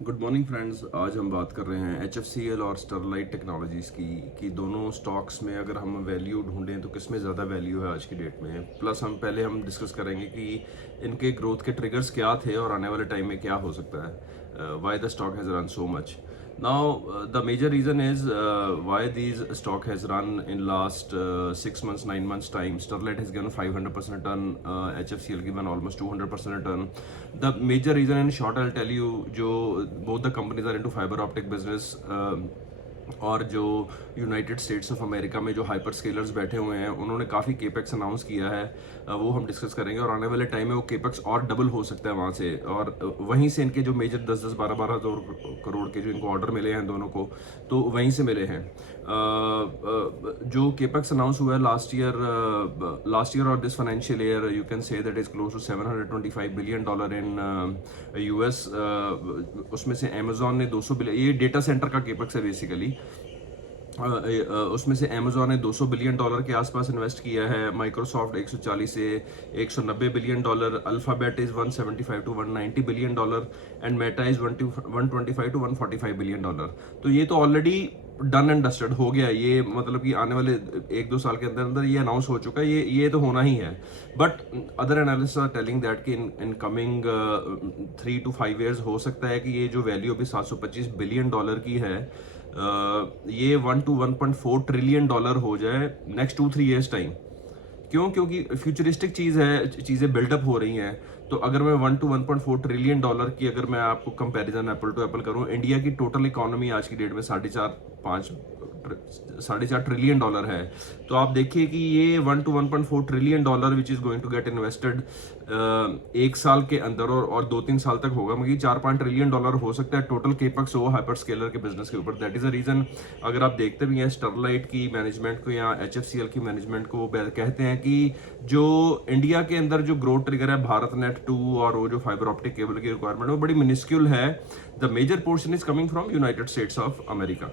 Good morning friends. आज हम बात कर रहे हैं HFCL और स्टरलाइट टेक्नोलॉजीज़ की कि दोनों स्टॉक्स में अगर हम वैल्यू ढूंढें तो किस में ज़्यादा वैल्यू है आज की डेट में। प्लस हम डिस्कस करेंगे कि इनके ग्रोथ के ट्रिगर्स क्या थे और आने वाले टाइम में क्या हो सकता है। Why the stock has run so much now. The major reason is why these stock has run in last 6 months 9 months time. Sterlite has given 500% return, HFCL given almost 200% return. The major reason in short I'll tell you, जो both the companies are into fiber optic business, और जो United States of America में जो hyper scalars बैठे हुए हैं उन्होंने काफ़ी केपेक्स अनाउंस किया है। वो हम डिस्कस करेंगे और आने वाले टाइम में वो केपेक्स और डबल हो सकता है वहाँ से, और वहीं से इनके जो मेजर 10-10 12-12 करोड़ के जो इनको ऑर्डर मिले हैं दोनों को, तो वहीं से मिले हैं। जो केपेक्स अनाउंस हुआ है लास्ट ईयर और this financial year, you can say that is close to $725 billion in US। उसमें से अमेजोन ने 200 बिलियन, ये डेटा सेंटर का केपेक्स है बेसिकली। उसमें से अमेजोन ने $200 बिलियन के आसपास इन्वेस्ट किया है, माइक्रोसॉफ्ट 140 से $190 billion, Alphabet is 175 to 190 billion and Meta is 125 to 145 billion. तो ये तो ऑलरेडी डन एंड डस्टेड हो गया, ये मतलब कि आने वाले 1-2 साल के अंदर अंदर ये अनाउंस हो चुका है, ये तो होना ही है। But other analyst are telling that कि इन कमिंग 3 to 5 ईयर्स हो सकता है कि ये जो वैल्यू अभी $725 बिलियन की है, ये 1 to 1.4 ट्रिलियन हो जाए नेक्स्ट 2-3 ईयर्स टाइम। क्योंकि फ्यूचरिस्टिक चीज़ें बिल्डअप हो रही हैं। तो अगर मैं 1 to 1.4 ट्रिलियन की अगर मैं आपको कंपैरिजन एप्पल टू एप्पल करूं, इंडिया की टोटल इकोनॉमी आज की डेट में 4.5 ट्रिलियन है। तो आप देखिए कि ये 1 to 1.4 trillion which is going to get invested एक साल के अंदर और 2-3 साल तक होगा, मगर 4-5 ट्रिलियन हो सकता है टोटल केपेक्स हो हाइपर स्केलर के बिजनेस के ऊपर। That is a reason. अगर आप देखते भी हैं स्टरलाइट की मैनेजमेंट को या HFCL की मैनेजमेंट को, वो कहते हैं कि जो इंडिया के अंदर जो ग्रोथ ट्रिगर है भारत नेट 2 और वो जो फाइबर ऑप्टिक केबल की रिक्वायरमेंट वो बड़ी मिनिस्क्यूल है। The major portion is coming from United States of America.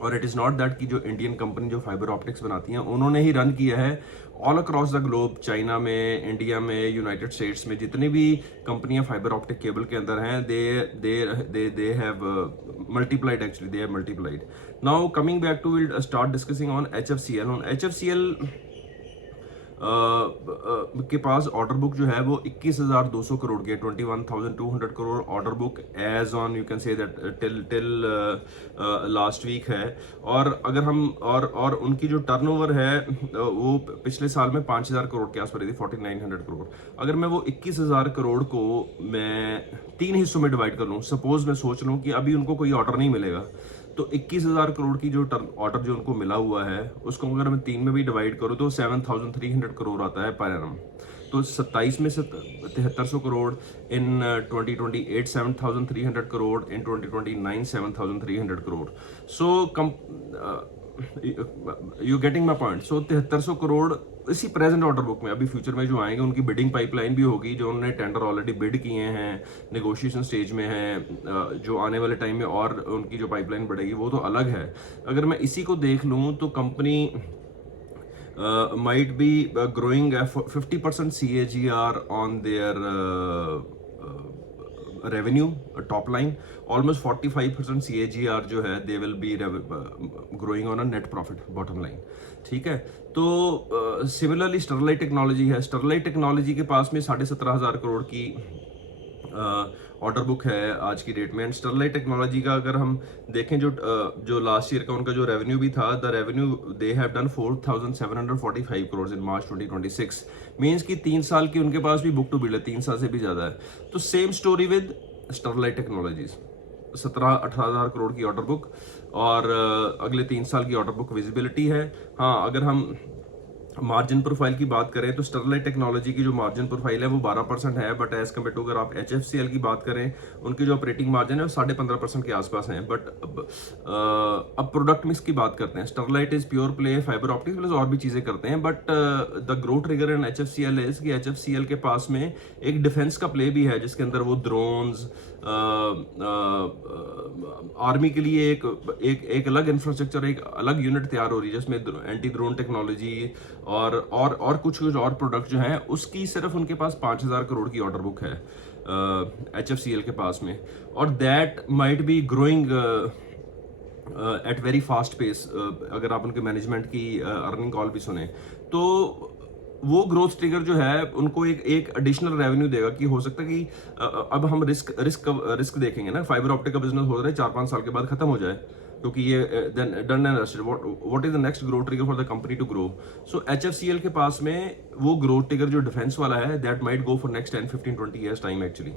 और इट इज़ नॉट दैट कि जो इंडियन कंपनी जो फाइबर ऑप्टिक्स बनाती हैं उन्होंने ही रन किया है all across the globe. China में, इंडिया में, यूनाइटेड स्टेट्स में जितनी भी कंपनियां फाइबर ऑप्टिक केबल के अंदर हैं, they have multiplied, actually they have multiplied. Now coming back to, will start discussing on HFCL। HFCL के पास ऑर्डर बुक जो है वो 21,200 करोड़ के, 21,200 crore order book as on, you can say that till last week है। और अगर हम और उनकी जो टर्नओवर है वो पिछले साल में 5,000 करोड़ के आसपास रही थी, 4,900 करोड़। अगर मैं वो 21,000 करोड़ को मैं 3 हिस्सों में डिवाइड कर लूँ, सपोज मैं सोच लूँ कि अभी उनको कोई ऑर्डर नहीं मिलेगा, तो 21,000 करोड़ की जो ऑर्डर जो उनको मिला हुआ है उसको अगर मैं 3 में भी डिवाइड करूँ तो 7,300 करोड़ आता है पर एनम। तो 27 में से 7,300 crore in 2028, 7,300 crore in 2029, 7,300 crore. So you getting my point. So 7,300 crore इसी प्रेजेंट ऑर्डर बुक में, अभी फ्यूचर में जो आएंगे उनकी बिडिंग पाइपलाइन भी होगी, जो उन्होंने टेंडर ऑलरेडी बिड किए हैं, नेगोशिएशन स्टेज में है, जो आने वाले टाइम में और उनकी जो पाइपलाइन बढ़ेगी वो तो अलग है। अगर मैं इसी को देख लूँ तो company might be growing 50% CAGR on their revenue top line, almost 45% CAGR जो है they will be growing on a net profit bottom line। ठीक है, तो सिमिलरली स्टरलाइट टेक्नोलॉजी है। स्टरलाइट टेक्नोलॉजी के पास में 17,500 करोड़ की ऑर्डर बुक है आज की डेट में। एंड स्टरलाइट टेक्नोलॉजी का अगर हम देखें, जो लास्ट ईयर का उनका जो रेवेन्यू भी था, the revenue they have done 4,745 crore in March 2026। Means कि 3 साल की उनके पास भी बुक टू बिल्ड है, 3 साल से भी ज़्यादा है। तो same story with Sterlite technologies, 17-18,000 crore की ऑर्डर बुक और अगले 3 साल की ऑर्डर बुक विजिबिलिटी है। हाँ, अगर हम मार्जिन प्रोफाइल की बात करें तो स्टरलाइट टेक्नोलॉजी की जो मार्जिन प्रोफाइल है वो 12% है, बट एज कम्पेयर टू अगर आप HFCL की बात करें, उनकी जो ऑपरेटिंग मार्जिन है वो 15.5% के आसपास है। बट अब प्रोडक्ट मिक्स की बात करते हैं। Sterlite is pure play fibre optics plus और भी चीज़ें करते हैं, but the growth trigger in HFCL is कि HFCL के पास में एक डिफेंस का प्ले भी है, जिसके अंदर वो ड्रोन्स, आर्मी के लिए एक अलग इंफ्रास्ट्रक्चर, एक अलग यूनिट तैयार हो रही है जिसमें एंटी ड्रोन टेक्नोलॉजी और कुछ और प्रोडक्ट जो हैं, उसकी सिर्फ उनके पास 5,000 करोड़ की ऑर्डर बुक है। HFCL के पास में, और that might be growing at very fast pace. अगर आप उनके मैनेजमेंट की अर्निंग कॉल भी सुने तो वो ग्रोथ ट्रिगर जो है उनको एक एडिशनल रेवेन्यू देगा कि हो सकता है कि अब हम रिस्क देखेंगे ना, फाइबर ऑप्टिक का बिजनेस हो रहा है 4-5 साल के बाद खत्म हो जाए, क्योंकि ये done and dusted, what is the next growth trigger for the company to grow. So HFCL के पास में वो ग्रोथ ट्रिगर जो डिफेंस वाला है, that might go for next 10-15-20 years time actually,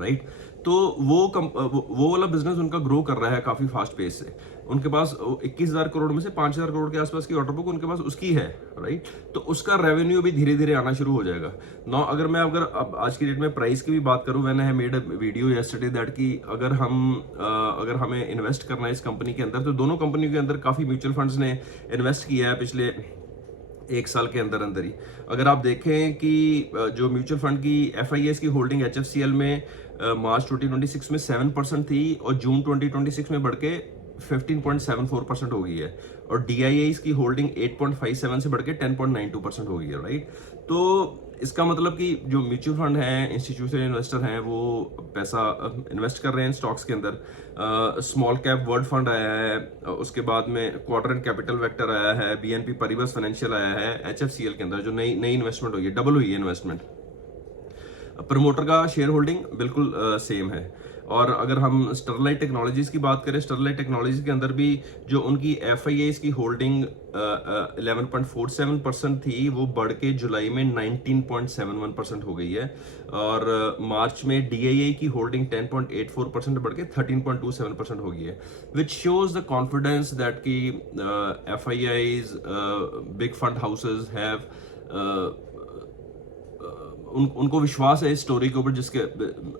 right. तो वो वाला बिजनेस उनका ग्रो कर रहा है काफी फास्ट पेस से। उनके पास 21,000 करोड़ में से 5,000 करोड़ के आसपास की ऑर्डर बुक उनके पास उसकी है, राइट। तो उसका रेवेन्यू भी धीरे धीरे आना शुरू हो जाएगा। नौ अगर मैं अब आज की डेट में प्राइस की भी बात करूं, मैंने है made a video yesterday that कि अगर हमें इन्वेस्ट करना है इस कंपनी के अंदर, तो दोनों कंपनियों के अंदर काफी म्यूचुअल फंड्स ने इन्वेस्ट किया है पिछले 1 साल के अंदर अंदर ही। अगर आप देखें कि जो म्यूचुअल फंड की FIS की होल्डिंग HFCL में मार्च 2026 में 7% थी और जून 2026 में बढ़ के 15.74% हो गई है, और DIIs की होल्डिंग 8.57 से बढ़ के 10.92% हो गई है, राइट। तो इसका मतलब कि जो म्यूचुअल फंड हैं, इंस्टीट्यूशनल इन्वेस्टर हैं, वो पैसा इन्वेस्ट कर रहे हैं स्टॉक्स के अंदर। स्मॉल कैप वर्ल्ड फंड आया है, उसके बाद में क्वाड्रेंट कैपिटल वेक्टर आया है, BNP पारिबस फाइनेंशियल आया है HFCL के अंदर, जो नई इन्वेस्टमेंट हुई है, डबल हुई है इन्वेस्टमेंट। प्रमोटर का शेयर होल्डिंग बिल्कुल सेम है। और अगर हम स्टरलाइट टेक्नोलॉजीज की बात करें, स्टरलाइट टेक्नोलॉजीज के अंदर भी जो उनकी FIS की होल्डिंग 11.47% थी, वो बढ़ के जुलाई में 19.71% हो गई है, और मार्च में DII की होल्डिंग 10.84% बढ़ के 13.27% हो गई है, which shows the confidence that की FIIs, big fund houses have उनको विश्वास है इस स्टोरी के ऊपर, जिसके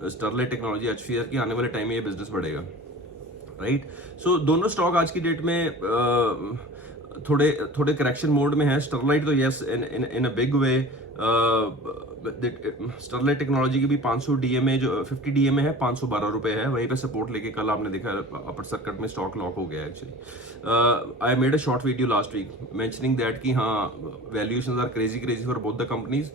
स्टरलाइट टेक्नोलॉजी HFCL की आने वाले टाइम में ये बिजनेस बढ़ेगा, राइट। सो दोनों स्टॉक आज की डेट में थोड़े करेक्शन मोड में है। स्टरलाइट तो yes in a big way, Sterlite technology की भी 500 DMA जो 50 DMA है 512 रुपए है, वहीं पे सपोर्ट लेके कल आपने देखा अपर सर्किट में स्टॉक लॉक हो गया actually. I made a short video last week mentioning that कि हाँ, valuations are crazy for both the companies.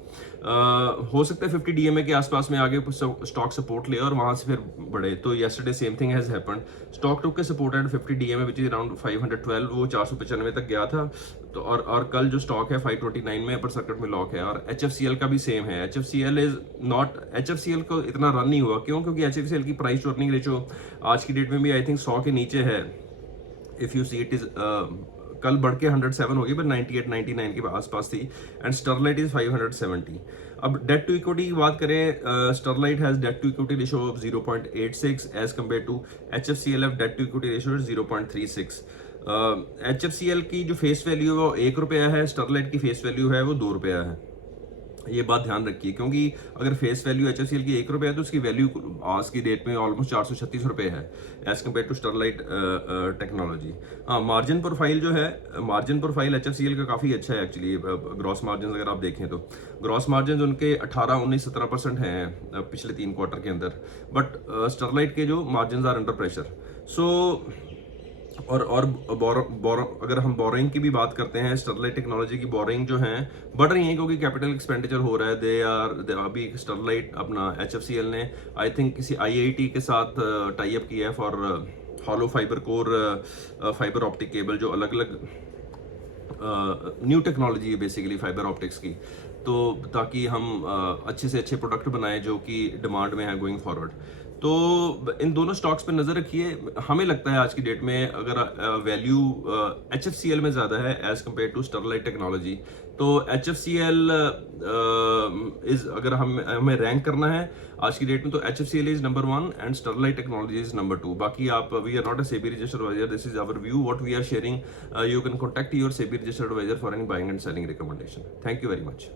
हो सकता है 50 DMA के आसपास में आगे स्टॉक सपोर्ट ले और वहां से फिर बढ़े। तो yesterday same thing has happened, stock took के support at 50 DMA which is around 512, वो 495 तक गया था। तो और कल जो स्टॉक है 529 में अपर सर्किट में लॉक है। और HFCL का भी सेम है। HFCL को इतना रन नहीं हुआ, क्यों? क्योंकि HFCL की प्राइस टू अर्निंग रेशियो आज की डेट में भी आई थिंक 100 के नीचे है। If you see it is कल बढ़ के 107 होगी, पर 98-99 के आसपास थी। And Sterlite is 570। अब डेट टू इक्विटी की बात करें, Sterlite has debt to equity ratio of 0.86 as compare to HFCL debt to equity ratio 0.36। HFCL की जो फेस वैल्यू है वो 1 रुपया है, स्टरलाइट की फेस वैल्यू है वो 2 रुपया है। ये बात ध्यान रखिए, क्योंकि अगर फेस वैल्यू HFCL की 1 रुपया है तो उसकी वैल्यू आज की डेट में ऑलमोस्ट 436 रुपये है as compare to Sterlite technology. हाँ, मार्जिन प्रोफाइल जो है, मार्जिन प्रोफाइल HFCL का काफ़ी अच्छा है एक्चुअली। ग्रॉस मार्जिन अगर आप देखें तो ग्रॉस मार्जिन उनके 18, 19, 17% हैं पिछले 3 क्वार्टर के अंदर, बट स्टरलाइट के जो मार्जिन आर अंडर प्रेशर। सो और अगर हम बोरिंग की भी बात करते हैं, स्टरलाइट टेक्नोलॉजी की बोरिंग जो है बढ़ रही है क्योंकि कैपिटल एक्सपेंडिचर हो रहा है। दे अभी स्टरलाइट अपना HFCL ने आई थिंक किसी IIT के साथ टाई अप किया है for hollow fibre core fibre optic cable, जो अलग अलग न्यू टेक्नोलॉजी है बेसिकली फाइबर ऑप्टिक्स की, तो ताकि हम अच्छे से अच्छे प्रोडक्ट बनाएं जो कि डिमांड में है गोइंग फॉरवर्ड। तो इन दोनों स्टॉक्स पे नजर रखिए। हमें लगता है आज की डेट में अगर वैल्यू HFCL में ज्यादा है as compare to Sterlite technology, तो HFCL इज अगर हमें रैंक करना है आज की डेट में, तो HFCL is number 1 and Sterlite technology is number 2। बाकी आप, we are not a SEBI registered advisor, this is our view what we are sharing. You can contact your SEBI registered advisor for any buying and selling recommendation. Thank you very much.